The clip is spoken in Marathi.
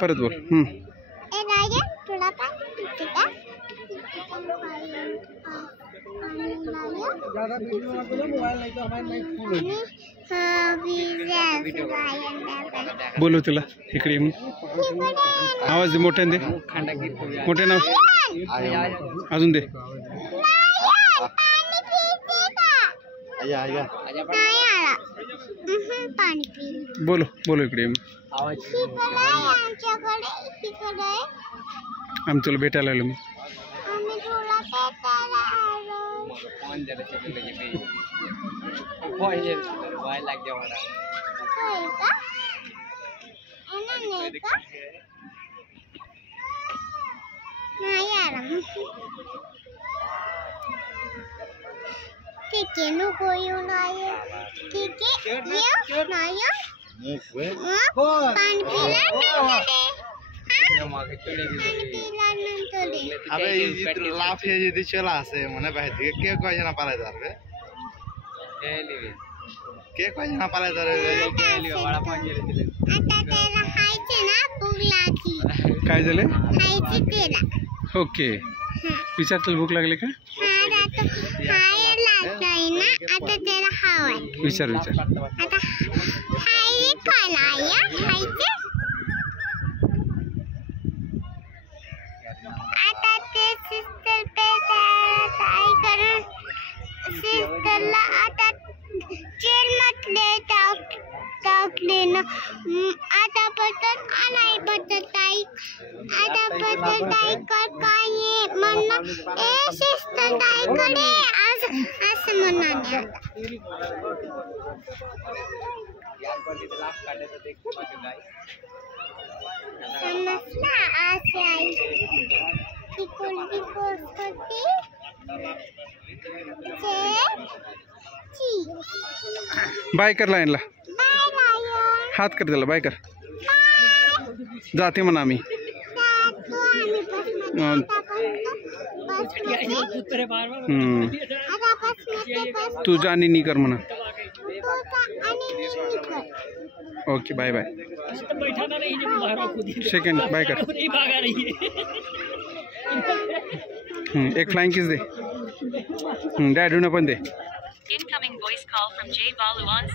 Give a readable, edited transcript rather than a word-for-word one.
परत बोल. ए राजा तुला काय पिते का? बोलू तुला इकडे येऊन आवाज दे मोठ्याने दे. मोठे नाव अजून दे. बोलो बोलो इकडे येऊन. आम्ही तुला भेटायला आलो. मी ठीक है नको येऊ नाही. ठीक आहे ये नाही पाणी पिला अबे ये लाफ है ये चला से मने बाहेर के कोई ना पाले दार रे के कोई ना पाले दार आता त्याला खायचे ना भूक लागली. काय झाले? खायचे त्याला. ओके विचार तुला भूक लागली का? लागतंय ना आता त्याला खावाय. विचार विचार. आता खायचे खायला खायचे. आता ते सिस्टर पे काय करू? सिस्टरला आता जेल मधले टाकले ना. आता पटत नाही पटत ताई. आता पटत ताई काय म्हणणं ए सिस्टर ताईकडे असं म्हणाले. समजला आज आई ती कोणती पोस्ट होती? बाय कर लाईनला. Bye lion. हात कर त्याला बाय कर. जाते म्हणा आम्ही. तू जाणी नी कर म्हणा. Okay bye bye. Second bye कर. एक फ्लाइंग किस दे. डॅडून पण दे. Incoming voice call from J Balu on